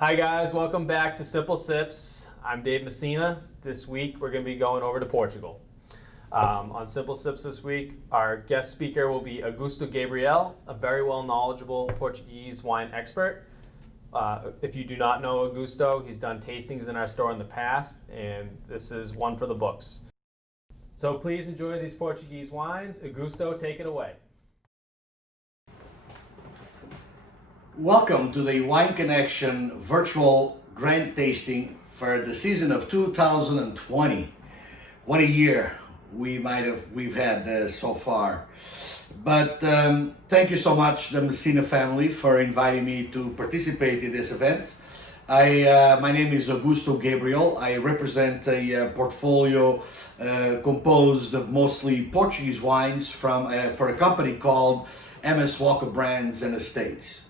Hi guys, welcome back to Simple Sips. I'm Dave Messina. This week we're going to be going over to Portugal. On Simple Sips this week, our guest speaker will be Augusto Gabriel, a very well knowledgeable Portuguese wine expert. If you do not know Augusto, he's done tastings in our store in the past, and this is one for the books. So please enjoy these Portuguese wines. Augusto, take it away. Welcome to the Wine Connection virtual grand tasting for the season of 2020. What a year we've had so far. But thank you so much, the Messina family, for inviting me to participate in this event. My name is Augusto Gabriel. I represent a portfolio composed of mostly Portuguese wines for a company called MS Walker Brands and Estates.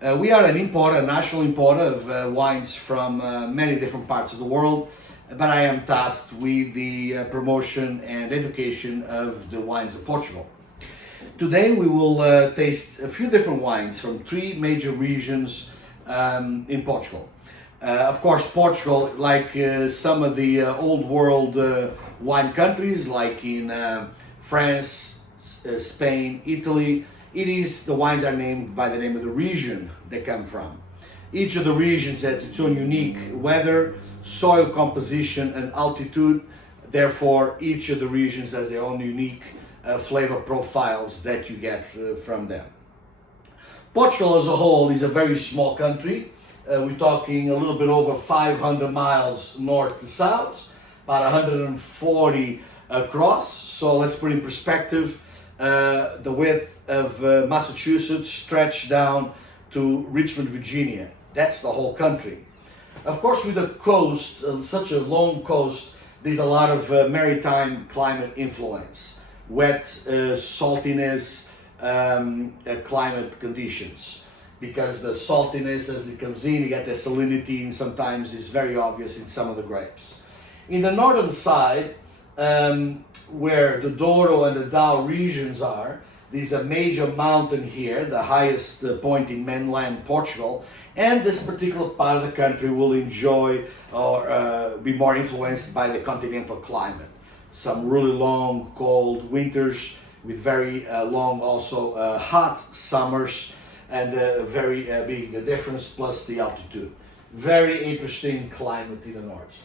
We are a national importer of wines from many different parts of the world, but I am tasked with the promotion and education of the wines of Portugal. Today we will taste a few different wines from three major regions in Portugal. Of course, Portugal, like some of the old world wine countries, like in France, Spain, Italy, the wines are named by the name of the region they come from. Each of the regions has its own unique weather, soil composition, and altitude. Therefore, each of the regions has their own unique flavor profiles that you get from them. Portugal as a whole is a very small country. We're talking a little bit over 500 miles north to south, about 140 across. So let's put in perspective, the width of Massachusetts stretched down to Richmond, Virginia. That's the whole country. Of course, with the coast, such a long coast, there's a lot of maritime climate influence, wet, saltiness, climate conditions. Because the saltiness, as it comes in, you get the salinity, and sometimes it's very obvious in some of the grapes. In the northern side, where the Doro and the Dow regions are, there's a major mountain here, the highest point in mainland Portugal, and this particular part of the country will enjoy or be more influenced by the continental climate. Some really long, cold winters with very long, also hot summers, and very big the difference plus the altitude. Very interesting climate in the north.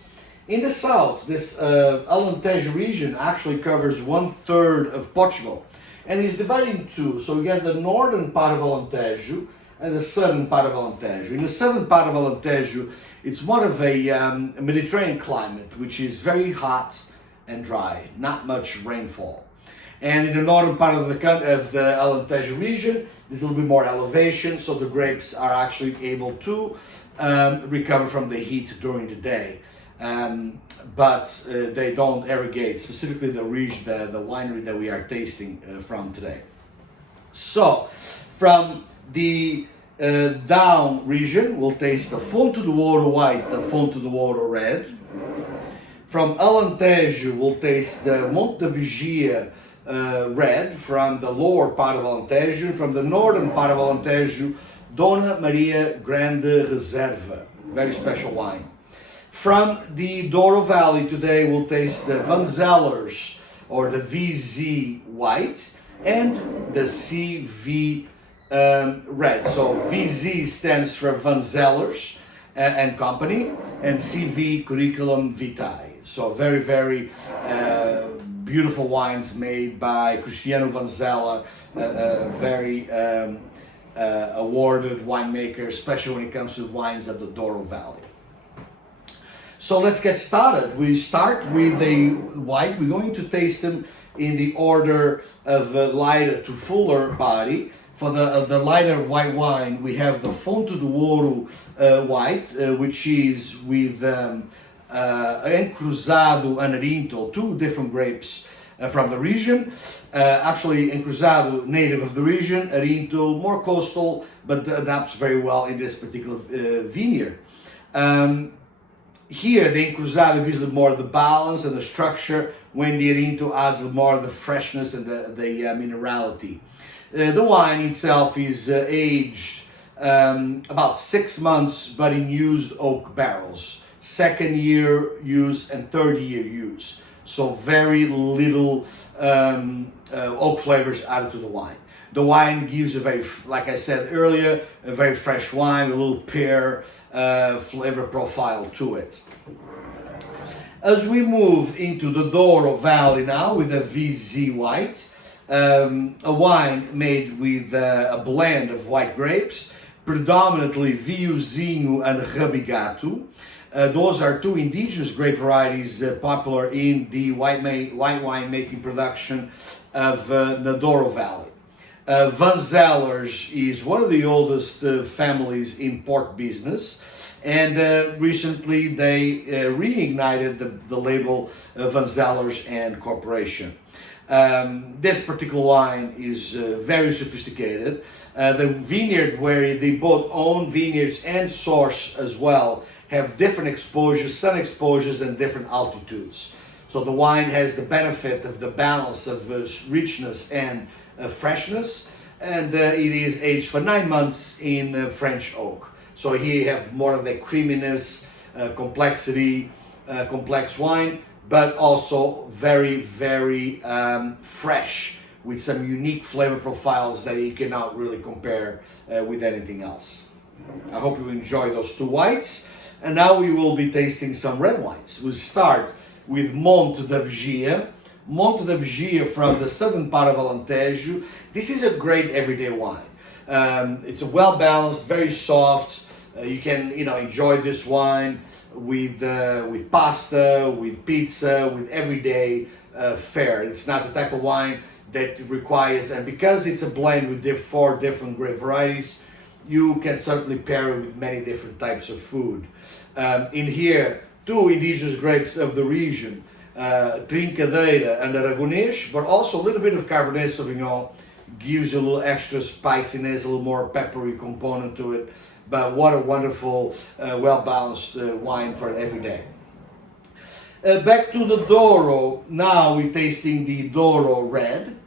In the south, this Alentejo region actually covers 1/3 of Portugal, and is divided in two. So you get the northern part of Alentejo and the southern part of Alentejo. In the southern part of Alentejo, it's more of a Mediterranean climate, which is very hot and dry, not much rainfall. And in the northern part of the Alentejo region, there's a little bit more elevation, so the grapes are actually able to recover from the heat during the day. But they don't irrigate, specifically the region, the winery that we are tasting from today. So, from the down region, we'll taste the Fonte do Ouro white, the Fonte do Ouro red. From Alentejo, we'll taste the Montgia red from the lower part of Alentejo. From the northern part of Alentejo, Donna Maria Grande Reserva, very special wine. From the Douro Valley today, we'll taste the Vanzellers, or the VZ white, and the CV red. So VZ stands for Vanzellers and Company, and CV Curriculum Vitae. So very, very beautiful wines made by Cristiano Vanzella, very awarded winemaker, especially when it comes to wines of the Douro Valley. So let's get started. We start with the white. We're going to taste them in the order of lighter to fuller body. For the lighter white wine, we have the Fonte do Ouro white, which is with Encruzado and Arinto, two different grapes from the region. Actually, Encruzado, native of the region, Arinto, more coastal, but adapts very well in this particular vineyard. Here, the Encruzado gives it more of the balance and the structure, when the Arinto adds more of the freshness and the minerality. The wine itself is aged about 6 months, but in used oak barrels. Second year use and third year use. So very little oak flavors added to the wine. The wine gives a very, like I said earlier, a very fresh wine, a little pear flavor profile to it. As we move into the Doro Valley now with a VZ White, a wine made with a blend of white grapes, predominantly Vinhozinho and Rabigato. Those are two indigenous grape varieties popular in the white wine making production of the Doro Valley. Vanzellers is one of the oldest families in pork business, and recently they reignited the label Vanzellers and Corporation. This particular wine is very sophisticated. The vineyard where they both own vineyards and source as well have different exposures, sun exposures, and different altitudes. So the wine has the benefit of the balance of richness and freshness, and it is aged for 9 months in French oak. So here you have more of a creaminess, complexity, complex wine, but also very, very fresh with some unique flavor profiles that you cannot really compare with anything else. I hope you enjoy those two whites. And now we will be tasting some red wines. We'll start with Montgia from the southern part of Alentejo. This is a great everyday wine. It's a well balanced, very soft. You can enjoy this wine with pasta, with pizza, with everyday fare. It's not the type of wine that requires, and because it's a blend with 4 different grape varieties, you can certainly pair it with many different types of food. In here, 2 indigenous grapes of the region, Trincadeira and Aragonês, but also a little bit of Cabernet Sauvignon gives you a little extra spiciness, a little more peppery component to it. But what a wonderful, well-balanced wine for every day. Back to the Doro. Now we're tasting the Doro Red.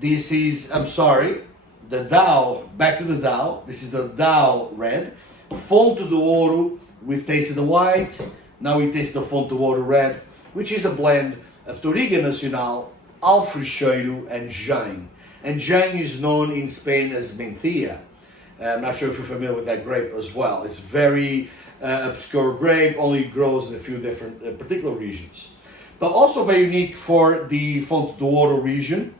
This is, the Dow, back to the Dow. This is the Dow Red. Fonte do Ouro, we've tasted the white. Now we taste the Fonte do Ouro Red, which is a blend of Touriga Nacional, Alfrecheiro, and Jaén. And Jaén is known in Spain as Mencia. I'm not sure if you're familiar with that grape as well. It's very obscure grape, only grows in a few different particular regions. But also very unique for the Fonte do Ouro region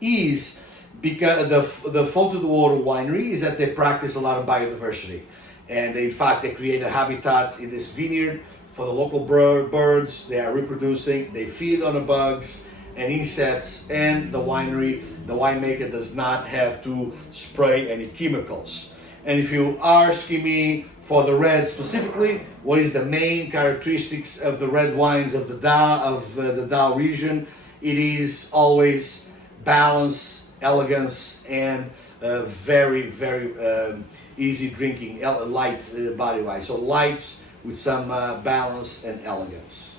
is because the Fonte do Ouro winery is that they practice a lot of biodiversity. And in fact, they create a habitat in this vineyard for the local birds. They are reproducing, they feed on the bugs and insects, and the winemaker does not have to spray any chemicals. And if you are asking me for the red specifically, what is the main characteristics of the red wines of the Dow region? It is always balance, elegance, and very, very easy drinking, light body wise. So light with some balance and elegance.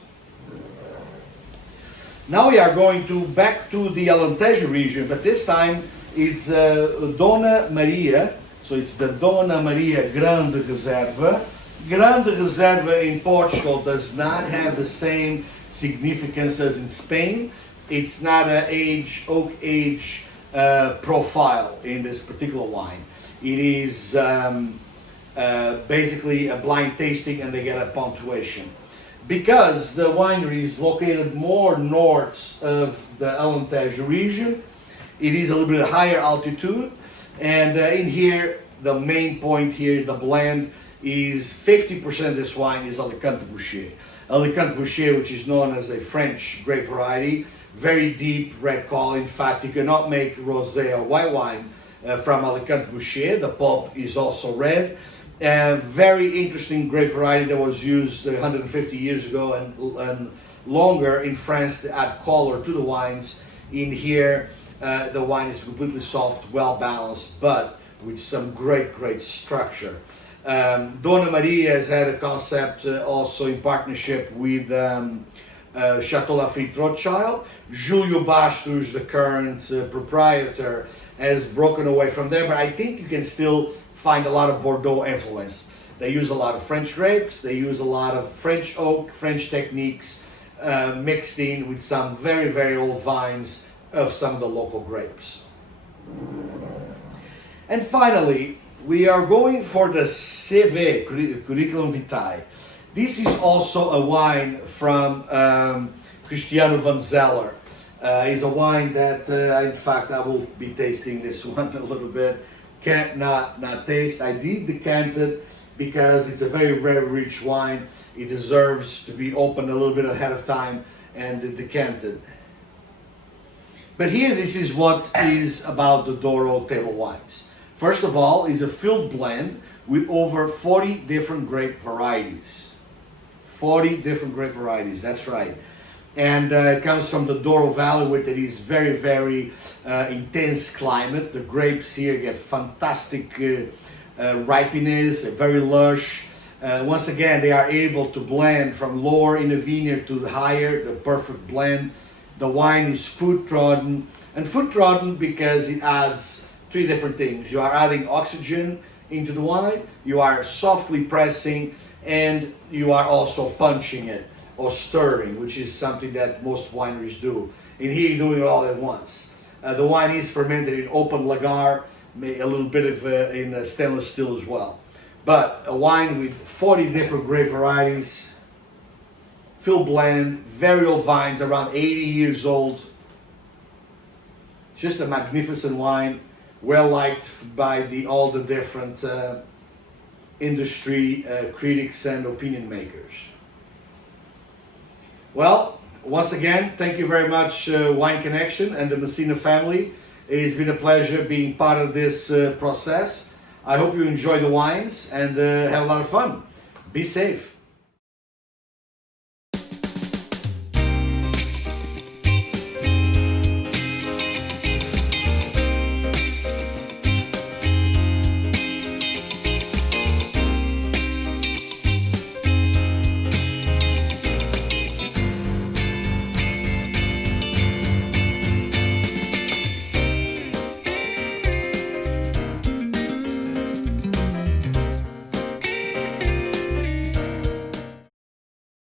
Now we are going back to the Alentejo region, but this time it's Donna Maria. So it's the Donna Maria Grande Reserva. Grande Reserva in Portugal does not have the same significance as in Spain. It's not an oak age profile in this particular wine. It is basically a blind tasting, and they get a punctuation. Because the winery is located more north of the Alentejo region, it is a little bit higher altitude, and in here, the main point here, the blend is 50% of this wine is Alicante Bouschet. Alicante Bouschet, which is known as a French grape variety, very deep red color. In fact, you cannot make rosé or white wine from Alicante Bouschet. The pulp is also red. Very interesting grape variety that was used 150 years ago and longer in France to add color to the wines. In here, the wine is completely soft, well balanced, but with some great structure. Donna Maria has had a concept also in partnership with Chateau Lafite Rothschild. Julio Bastos, the current proprietor, has broken away from there, but I think you can still find a lot of Bordeaux influence. They use a lot of French grapes, they use a lot of French oak, French techniques, mixed in with some very, very old vines of some of the local grapes. And finally, we are going for the CV, Curriculum Vitae. This is also a wine from Cristiano Vanzeller. It's a wine that, in fact, I will be tasting this one a little bit. Can't not taste. I did decant it because it's a very, very rich wine. It deserves to be opened a little bit ahead of time and decanted. But here, this is what is about the Doro table wines. First of all, is a filled blend with over 40 different grape varieties. 40 different grape varieties, that's right. And it comes from the Douro Valley, where it is very, very intense climate. The grapes here get fantastic ripeness, very lush. Once again, they are able to blend from lower in the vineyard to higher, the perfect blend. The wine is foot trodden, and foot trodden because it adds three different things. You are adding oxygen into the wine, you are softly pressing, and you are also punching it or stirring, which is something that most wineries do. And here you're doing it all at once. The wine is fermented in open lagar, a little bit of in stainless steel as well. But a wine with 40 different grape varieties, full blend, very old vines, around 80 years old. Just a magnificent wine, well liked by all the different industry critics and opinion makers. Well, once again, thank you very much, Wine Connection and the Messina family. It's been a pleasure being part of this process. I hope you enjoy the wines and have a lot of fun. Be safe.